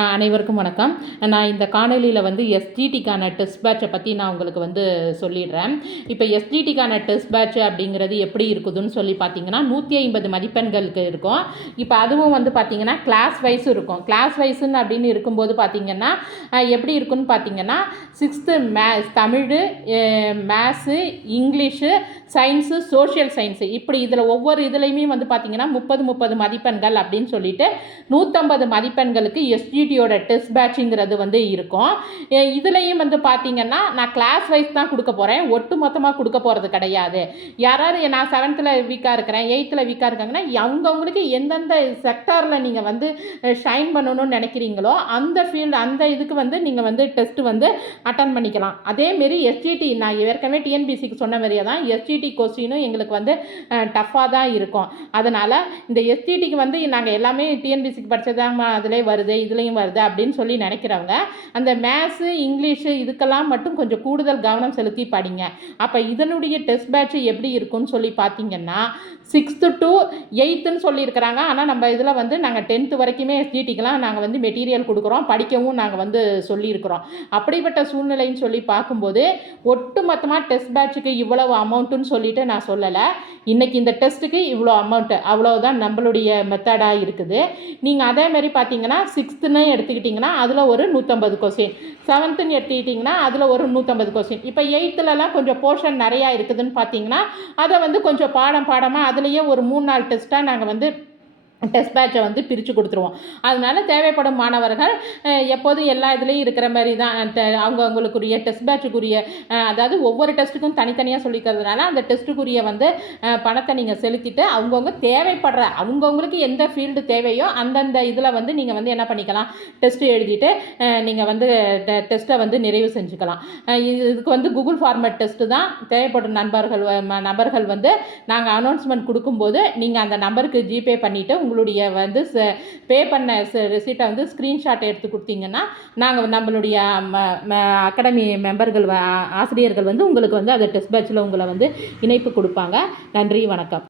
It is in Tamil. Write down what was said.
அனைவருக்கும் வணக்கம். நான் இந்த காணொலியில் வந்து எஸ்ஜிடிக்கான டெஸ்ட் பேட்சை பற்றி நான் உங்களுக்கு வந்து சொல்லிடுறேன். இப்போ எஸ்ஜிடிக்கான டெஸ்ட் பேட்ச் அப்படிங்கிறது எப்படி இருக்குதுன்னு சொல்லி பார்த்தீங்கன்னா 150 மதிப்பெண்களுக்கு இருக்கும். இப்போ அதுவும் வந்து பார்த்தீங்கன்னா கிளாஸ் வைஸ் இருக்கும். கிளாஸ் வைஸுன்னு அப்படின்னு இருக்கும்போது பார்த்தீங்கன்னா எப்படி இருக்குன்னு பார்த்தீங்கன்னா 6th Tamil, maths, English, science, social science இப்படி இதில் ஒவ்வொரு இதுலேயுமே வந்து பார்த்தீங்கன்னா 30 மதிப்பெண்கள் அப்படின்னு சொல்லிட்டு 150 மதிப்பெண்களுக்கு எஸ்ஜிடியோட டெஸ்ட் பேட்சுங்கிறது வந்து இருக்கும். இதுலேயும் வந்து பார்த்தீங்கன்னா நான் கிளாஸ் வைஸ் தான் கொடுக்க போகிறேன், ஒட்டு மொத்தமாக கொடுக்க போகிறது கிடையாது. யாராவது நான் 7th வீக்காக இருக்கிறேன், 8th வீக்காக இருக்காங்கன்னா அவங்கவுங்களுக்கு எந்தெந்த செக்டாரில் நீங்கள் வந்து ஷைன் பண்ணணும்னு நினைக்கிறீங்களோ அந்த ஃபீல்டு அந்த இதுக்கு வந்து நீங்கள் வந்து டெஸ்ட்டு வந்து அட்டன் பண்ணிக்கலாம். அதேமாரி எஸ்ஜிடி நான் ஏற்கனவே டிஎன்பிசிக்கு சொன்ன மாதிரியே தான் எஸ்ஜிடி கொஸ்டினும் எங்களுக்கு வந்து டஃப்பாக தான் இருக்கும். அதனால் இந்த எஸ்ஜிடிக்கு வந்து நாங்கள் எல்லாமே டிஎன்பிசிக்கு படித்ததாங்க அதிலே வருது இதுலேயும் வருது அப்படின்னு சொல்லி நினைக்கிறவங்க அந்த மேத்ஸு, இங்கிலீஷு இதுக்கெல்லாம் மட்டும் கொஞ்சம் கூடுதல் கவனம் செலுத்தி படிங்க. அப்போ இதனுடைய டெஸ்ட் பேட்ச் எப்படி இருக்குன்னு சொல்லி பார்த்தீங்கன்னா 6th to 8th சொல்லியிருக்கிறாங்க. ஆனால் நம்ம இதில் வந்து நாங்கள் 10th வரைக்குமே எஸ்ஜிடிக்கெலாம் நாங்கள் வந்து மெட்டீரியல் கொடுக்குறோம், படிக்கவும் நாங்கள் வந்து சொல்லியிருக்கிறோம். அப்படிப்பட்ட சூழ்நிலைன்னு சொல்லி பார்க்கும்போது ஒட்டு மொத்தமாக டெஸ்ட் பேட்சுக்கு இவ்வளவு அமௌண்ட்டுன்னு சொல்லிட்டு நான் சொல்லலை. இன்றைக்கி இந்த டெஸ்ட்டுக்கு இவ்வளோ அமௌண்ட்டு அவ்வளோதான் நம்மளுடைய மெத்தடாக இருக்குது. நீங்கள் அதேமாரி பார்த்தீங்கன்னா 6th எடுத்துக்கிட்டிங்கன்னா அதில் ஒரு 150 கொஸ்டின், 7th எடுத்துக்கிட்டிங்கன்னா அதில் ஒரு 150 கொஸ்டின். இப்போ 8thலலாம் கொஞ்சம் போர்ஷன் நிறையா இருக்குதுன்னு பார்த்தீங்கன்னா அதை வந்து கொஞ்சம் பாடமாக அதுலேயே ஒரு 3-4 டெஸ்ட்டாக நாங்கள் வந்து டெஸ்ட் பேட்சை வந்து பிரித்து கொடுத்துருவோம். அதனால் தேவைப்படும் மாணவர்கள் எப்போதும் எல்லா இதுலேயும் இருக்கிற மாதிரி தான் அவங்களுக்குரிய டெஸ்ட் பேட்சுக்குரிய அதாவது ஒவ்வொரு டெஸ்ட்டுக்கும் தனித்தனியாக சொல்லிக்கிறதுனால அந்த டெஸ்ட்டுக்குரிய வந்து பணத்தை நீங்கள் செலுத்திட்டு அவங்கவுங்க தேவைப்படுற அவங்கவுங்களுக்கு எந்த ஃபீல்டு தேவையோ அந்தந்த இதில் வந்து நீங்கள் வந்து என்ன பண்ணிக்கலாம், டெஸ்ட்டு எழுதிட்டு நீங்கள் வந்து டெஸ்ட்டை வந்து நிறைவு செஞ்சுக்கலாம். இதுக்கு வந்து கூகுள் ஃபார்மேட் டெஸ்ட்டு தான் தேவைப்படும் நபர்கள் வந்து நாங்கள் அனௌன்ஸ்மெண்ட் கொடுக்கும்போது நீங்கள் அந்த நம்பருக்கு ஜிபே பண்ணிவிட்டு உங்களுடைய வந்து பே பண்ண ரெசிப்டை வந்து ஸ்க்ரீன்ஷாட் எடுத்து கொடுத்தீங்கன்னா நாங்கள் நம்மளுடைய அகாடமி மெம்பர்கள் ஆசிரியர்கள் வந்து உங்களுக்கு வந்து அந்த டெஸ்ட் பேட்சில் உங்களை வந்து இணைப்பு கொடுப்பாங்க. நன்றி, வணக்கம்.